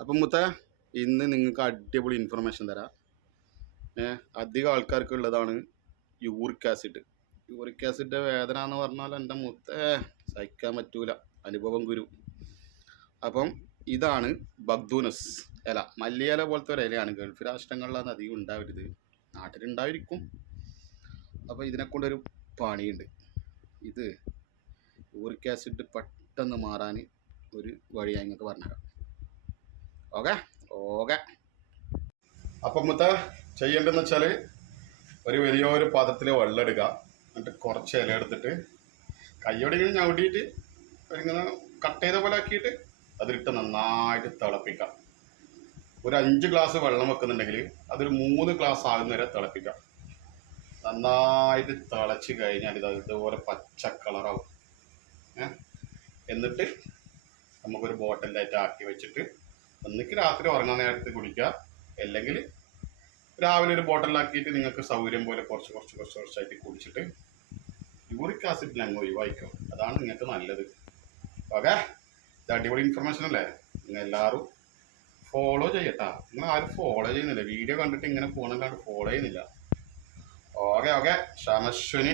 അപ്പം മുത്ത ഇന്ന് നിങ്ങൾക്ക് അടിപൊളി ഇൻഫർമേഷൻ തരാം. അധികം ആൾക്കാർക്ക് ഉള്ളതാണ് യൂറിക് ആസിഡ് യൂറിക് ആസിഡിന്റെ വേദന എന്ന് പറഞ്ഞാൽ എന്റെ മുത്ത സഹിക്കാൻ പറ്റൂല. അനുഭവം ഗുരു. അപ്പം ഇതാണ് ബഗ്ദൂനസ് ഇല. മല്ലിയില പോലത്തെ ഒരു ഇലയാണ്. ഗൾഫ് രാഷ്ട്രങ്ങളിലാണ് അധികം ഉണ്ടാവരുത്. നാട്ടിലുണ്ടായിരിക്കും. അപ്പോൾ ഇതിനെക്കൊണ്ടൊരു പണിയുണ്ട്. ഇത് യൂറിക് ആസിഡ് പെട്ടെന്ന് മാറാൻ ഒരു വഴി ഞാൻ നിങ്ങൾക്ക് പറഞ്ഞുതരാം. ഓക്കെ? ഓക്കെ. അപ്പം മുത്ത ചെയ്യേണ്ടതെന്ന് വെച്ചാൽ ഒരു വലിയൊരു പാത്രത്തിൽ വെള്ളം എടുക്കുക എന്നിട്ട് കുറച്ച് ഇല എടുത്തിട്ട് കയ്യോടെ ഇങ്ങനെ ഞവിട്ടിയിട്ട് ഇങ്ങനെ കട്ട് ചെയ്ത പോലെ ആക്കിയിട്ട് അതിലിട്ട് നന്നായിട്ട് തിളപ്പിക്കാം ഒരു അഞ്ച് ഗ്ലാസ് വെള്ളം വെക്കുന്നുണ്ടെങ്കിൽ അതൊരു മൂന്ന് ഗ്ലാസ് ആകുന്ന വരെ തിളപ്പിക്കാം നന്നായിട്ട് തിളച്ച് കഴിഞ്ഞാൽ ഇത് ഇതുപോലെ പച്ച കളറാവും എന്നിട്ട് നമുക്കൊരു ബോട്ടിലായിട്ട് ആക്കി വെച്ചിട്ട് ഒന്നിക്ക് രാത്രി ഉറങ്ങാൻ നേരത്ത് കുടിക്കുക അല്ലെങ്കിൽ രാവിലെ ഒരു ബോട്ടിലാക്കിയിട്ട് നിങ്ങൾക്ക് സൗകര്യം പോലെ കുറച്ച് കുറച്ച് കുറച്ച് കുറച്ചായിട്ട് കുടിച്ചിട്ട് യൂറിക് ആസിഡിൽ അങ്ങ് ഒഴിവാക്കും അതാണ് നിങ്ങൾക്ക് നല്ലത്. ഓക്കെ? ഇത് അടിപൊളി ഇൻഫർമേഷൻ അല്ലേ? നിങ്ങൾ എല്ലാവരും ഫോളോ ചെയ്യട്ടാ. നിങ്ങൾ ആരും ഫോളോ ചെയ്യുന്നില്ല. വീഡിയോ കണ്ടിട്ട് ഇങ്ങനെ പോകണം കണ്ട് ഫോളോ ചെയ്യുന്നില്ല. Okay okay. ശമശ്വനി